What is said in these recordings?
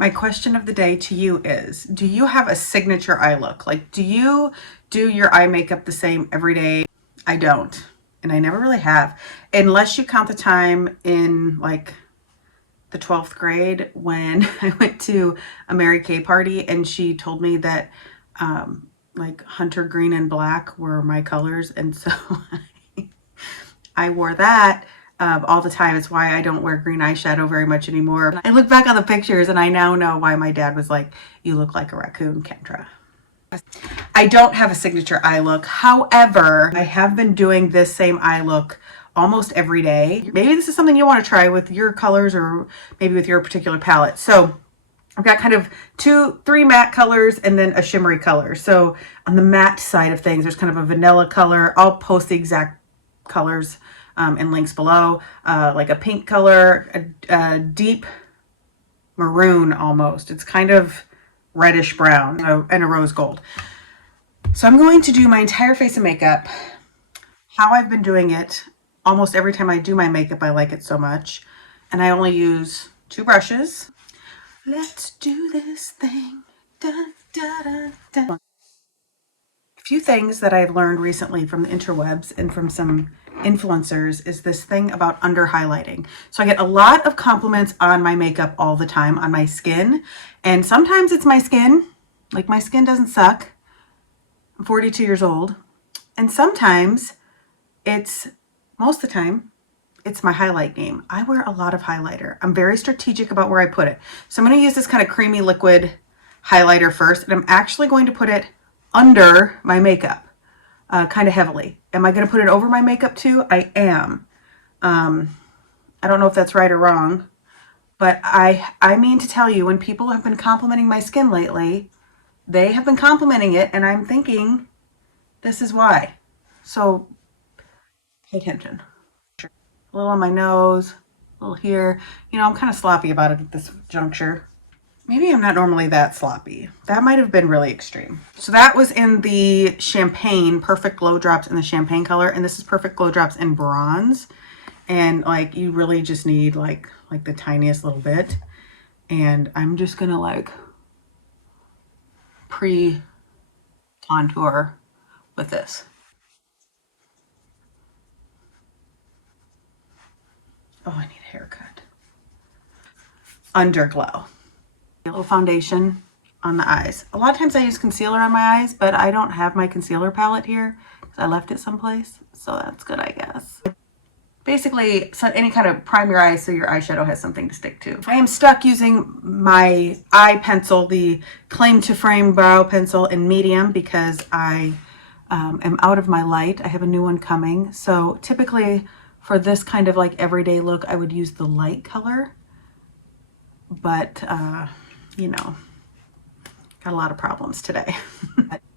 My question of the day to you is, do you have a signature eye look? Like, do you do your eye makeup the same every day? I don't, and I never really have, unless you count the time in like the 12th grade when I went to a Mary Kay party and she told me that like hunter green and black were my colors, and so I wore that all the time. It's why I don't wear green eyeshadow very much anymore. I look back on the pictures and I now know why my dad was like, you look like a raccoon, Kendra. I don't have a signature eye look. However, I have been doing this same eye look almost every day. Maybe this is something you want to try with your colors or maybe with your particular palette. So I've got kind of three matte colors and then a shimmery color. So on the matte side of things, there's kind of a vanilla color. I'll post the exact colors and links below, like a pink color, a deep maroon almost. It's kind of reddish brown, and a rose gold. So I'm going to do my entire face of makeup. How I've been doing it, almost every time I do my makeup, I like it so much. And I only use 2 brushes. Let's do this thing. Dun, dun, dun, dun. A few things that I've learned recently from the interwebs and from some influencers is this thing about under highlighting. So I get a lot of compliments on my makeup all the time, on my skin. And sometimes it's my skin, like my skin doesn't suck. I'm 42 years old. And sometimes most of the time, it's my highlight game. I wear a lot of highlighter. I'm very strategic about where I put it. So I'm going to use this kind of creamy liquid highlighter first, and I'm actually going to put it under my makeup kind of heavily. Am I going to put it over my makeup too? I am. I don't know if that's right or wrong, but I mean to tell you, when people have been complimenting my skin lately, they have been complimenting it, and I'm thinking this is why. So pay attention. A little on my nose, a little here. You know, I'm kind of sloppy about it at this juncture. Maybe I'm not normally that sloppy. That might have been really extreme. So that was in the Champagne, Perfect Glow Drops in the Champagne color. And this is Perfect Glow Drops in Bronze. And like, you really just need like the tiniest little bit. And I'm just gonna like pre-contour with this. Oh, I need a haircut. Underglow. A little foundation on the eyes. A lot of times I use concealer on my eyes, but I don't have my concealer palette here because I left it someplace. So that's good, I guess. Basically, so any kind of prime your eyes so your eyeshadow has something to stick to. I am stuck using my eye pencil, the Claim to Frame Brow Pencil in medium, because I am out of my light. I have a new one coming. So typically for this kind of like everyday look, I would use the light color. But, you know, got a lot of problems today.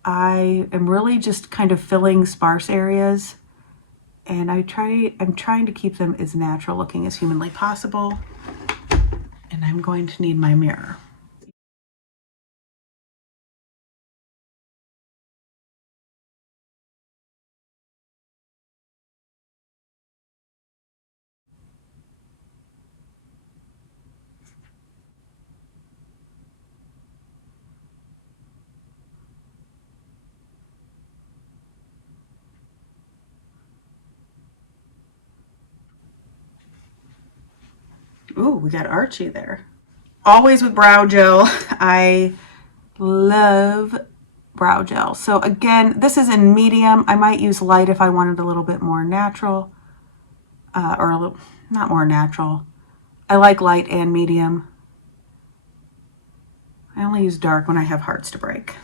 I am really just kind of filling sparse areas, and I'm trying to keep them as natural looking as humanly possible. And I'm going to need my mirror. Ooh, we got Archie there. Always with brow gel. I love brow gel. So again, this is in medium. I might use light if I wanted a little bit more natural, or a little, not more natural. I like light and medium. I only use dark when I have hearts to break.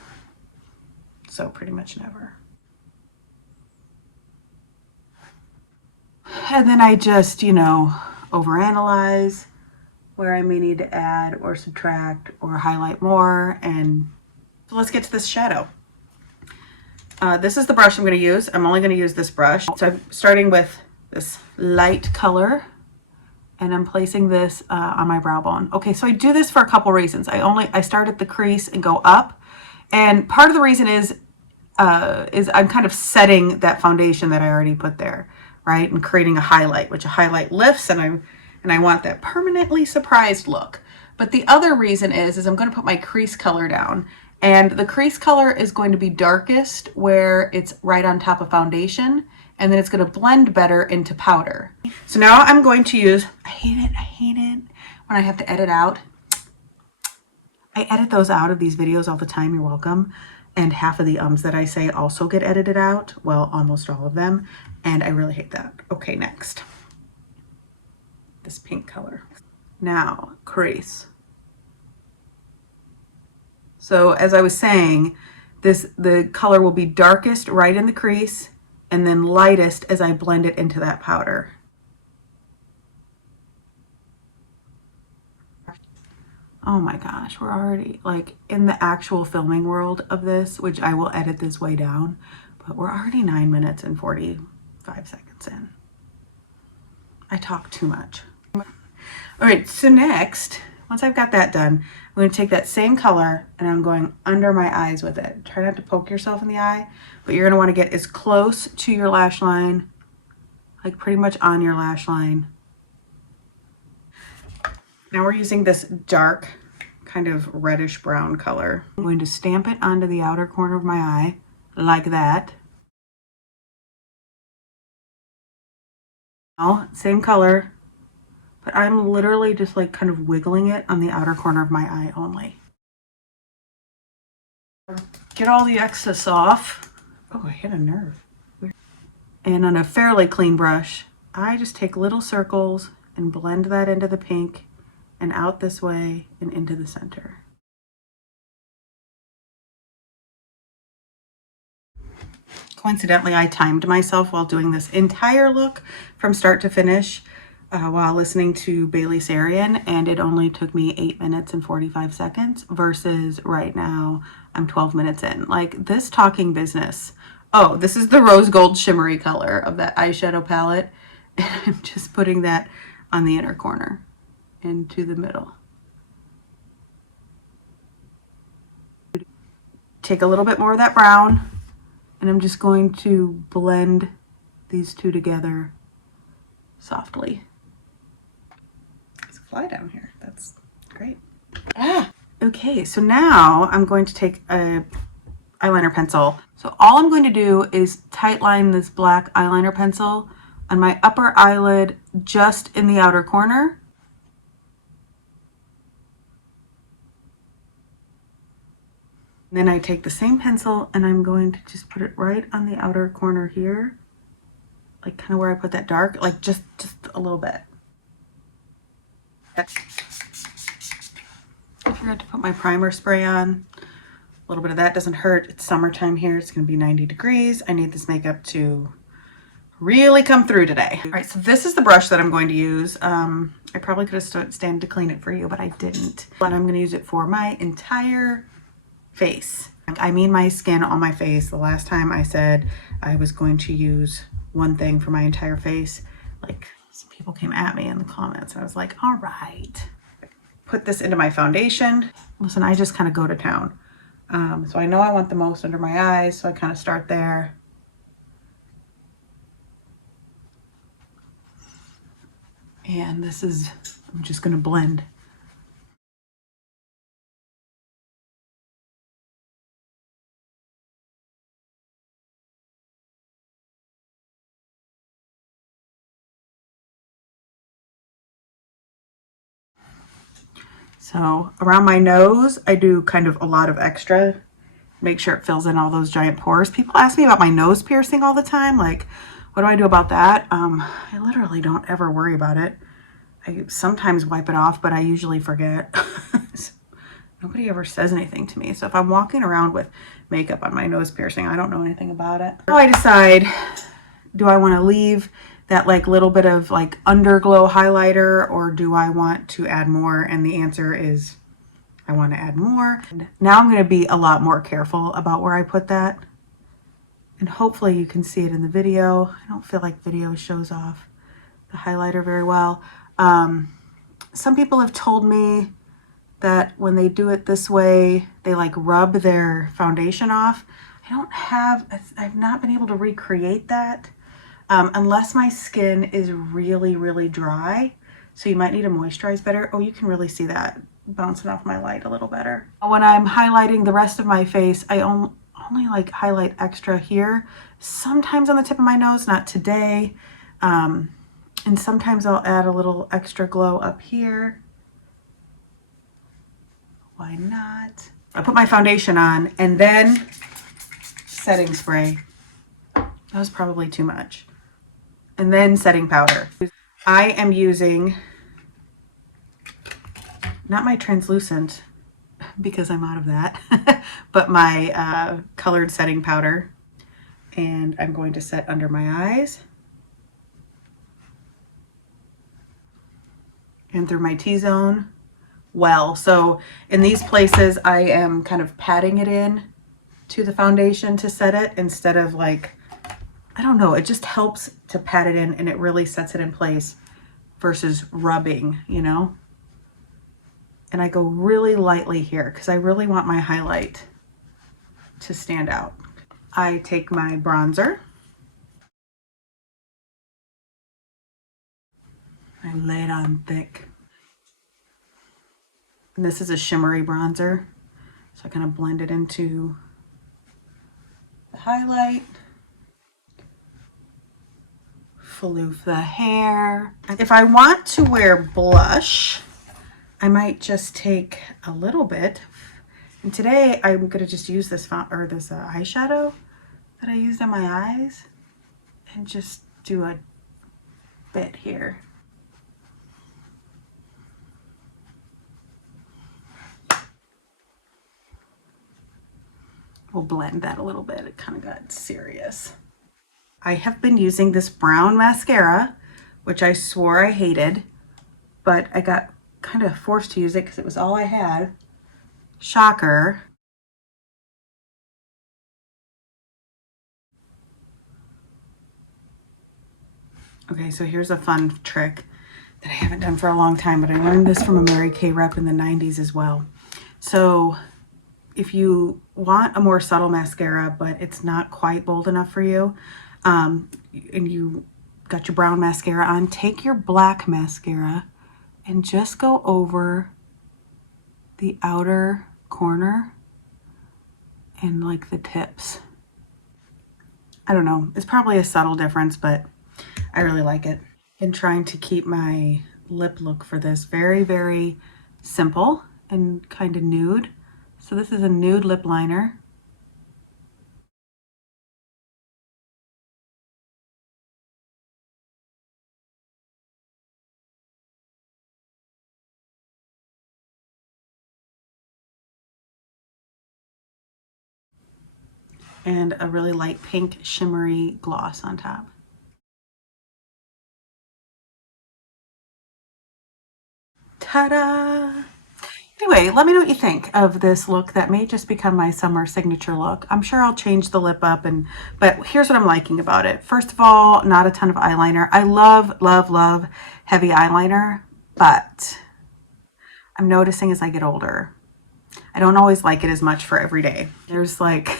So pretty much never. And then I just, you know, overanalyze where I may need to add or subtract or highlight more. And so let's get to this shadow. This is the brush I'm going to use. I'm only going to use this brush. So I'm starting with this light color, and I'm placing this on my brow bone. Okay, so I do this for a couple reasons. I start at the crease and go up. And part of the reason is I'm kind of setting that foundation that I already put there, right? And creating a highlight, which a highlight lifts, and I want that permanently surprised look. But the other reason is I'm going to put my crease color down. And the crease color is going to be darkest where it's right on top of foundation. And then it's going to blend better into powder. So now I'm going to use, I hate it when I have to edit out. I edit those out of these videos all the time, you're welcome. And half of the ums that I say also get edited out. Well, almost all of them. And I really hate that. Okay, next. This pink color. Now, crease. So as I was saying, the color will be darkest right in the crease and then lightest as I blend it into that powder. Oh my gosh, we're already like in the actual filming world of this, which I will edit this way down, but we're already 9 minutes and 45 seconds in. I talk too much. All right, so next, once I've got that done, I'm going to take that same color and I'm going under my eyes with it. Try not to poke yourself in the eye, but you're going to want to get as close to your lash line, like pretty much on your lash line. Now we're using this dark kind of reddish brown color. I'm going to stamp it onto the outer corner of my eye like that. Now, same color, but I'm literally just like kind of wiggling it on the outer corner of my eye only. Get all the excess off. Oh, I hit a nerve. And on a fairly clean brush, I just take little circles and blend that into the pink and out this way and into the center. Coincidentally, I timed myself while doing this entire look from start to finish while listening to Bailey Sarian, and it only took me 8 minutes and 45 seconds versus right now I'm 12 minutes in. Like, this talking business. Oh, this is the rose gold shimmery color of that eyeshadow palette. And I'm just putting that on the inner corner into the middle. Take a little bit more of that brown, and I'm just going to blend these two together softly. There's a fly down here. That's great. Okay, so now I'm going to take a eyeliner pencil. So all I'm going to do is tight line this black eyeliner pencil on my upper eyelid, just in the outer corner. Then I take the same pencil and I'm going to just put it right on the outer corner here, like kind of where I put that dark, like just a little bit. I forgot to put my primer spray on. A little bit of that doesn't hurt. It's summertime here. It's going to be 90 degrees. I need this makeup to really come through today. All right, so this is the brush that I'm going to use. I probably could have stayed to clean it for you, but I didn't. And I'm going to use it for my entire face. I mean my skin on my face. The last time I said I was going to use one thing for my entire face, like some people came at me in the comments. I was like, all right. Put this into my foundation. Listen, I just kind of go to town. So I know I want the most under my eyes, so I kind of start there. And this is, I'm just going to blend. So around my nose, I do kind of a lot of extra, make sure it fills in all those giant pores. People ask me about my nose piercing all the time. Like, what do I do about that? I literally don't ever worry about it. I sometimes wipe it off, but I usually forget. Nobody ever says anything to me. So if I'm walking around with makeup on my nose piercing, I don't know anything about it. Now I decide, do I want to leave that like little bit of like underglow highlighter, or do I want to add more? And the answer is I want to add more. And now I'm going to be a lot more careful about where I put that. And hopefully you can see it in the video. I don't feel like video shows off the highlighter very well. Some people have told me that when they do it this way, they like rub their foundation off. I've not been able to recreate that. Unless my skin is really, really dry. So you might need to moisturize better. Oh, you can really see that. bouncing off my light a little better. When I'm highlighting the rest of my face, I only like highlight extra here. Sometimes on the tip of my nose, not today. And sometimes I'll add a little extra glow up here. Why not? I put my foundation on and then setting spray. That was probably too much. And then setting powder. I am using, not my translucent because I'm out of that, but my colored setting powder. And I'm going to set under my eyes and through my T-zone. Well, so in these places I am kind of patting it in to the foundation to set it instead of like, I don't know, it just helps to pat it in and it really sets it in place versus rubbing, you know? And I go really lightly here because I really want my highlight to stand out. I take my bronzer. I lay it on thick. And this is a shimmery bronzer. So I kind of blend it into the highlight. Floof the hair. If I want to wear blush, I might just take a little bit. And today I'm going to just use this eyeshadow that I used on my eyes and just do a bit here. We'll blend that a little bit. It kind of got serious. I have been using this brown mascara, which I swore I hated, but I got kind of forced to use it because it was all I had. Shocker. Okay, so here's a fun trick that I haven't done for a long time, but I learned this from a Mary Kay rep in the 90s as well. So if you want a more subtle mascara, but it's not quite bold enough for you, and you got your brown mascara on, take your black mascara and just go over the outer corner and like the tips. I don't know, it's probably a subtle difference, but I really like it. And trying to keep my lip look for this very, very simple and kind of nude. So this is a nude lip liner. And a really light pink shimmery gloss on top. Ta-da! Anyway, let me know what you think of this look that may just become my summer signature look. I'm sure I'll change the lip up, but here's what I'm liking about it. First of all, not a ton of eyeliner. I love, love, love heavy eyeliner, but I'm noticing as I get older, I don't always like it as much for every day. There's like,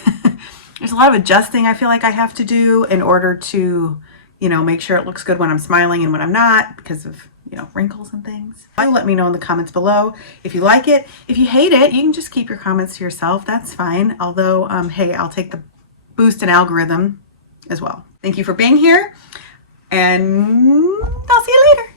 there's a lot of adjusting I feel like I have to do in order to, you know, make sure it looks good when I'm smiling and when I'm not because of, you know, wrinkles and things. Let me know in the comments below if you like it. If you hate it, you can just keep your comments to yourself. That's fine. Although, hey, I'll take the boost in algorithm as well. Thank you for being here, and I'll see you later.